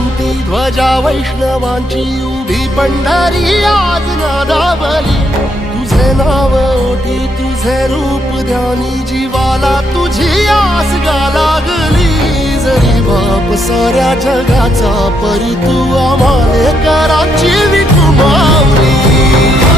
क्रांती ध्वजा वैष्णवांची उभी पंढरी आज नादावली। तुझे नाव ओटी तुझे रूप ध्यानी जीवाला तुझी आस गा लागली। जरी बाप साऱ्या जगाचा परी तू आम्हाले कराची विठू माऊली।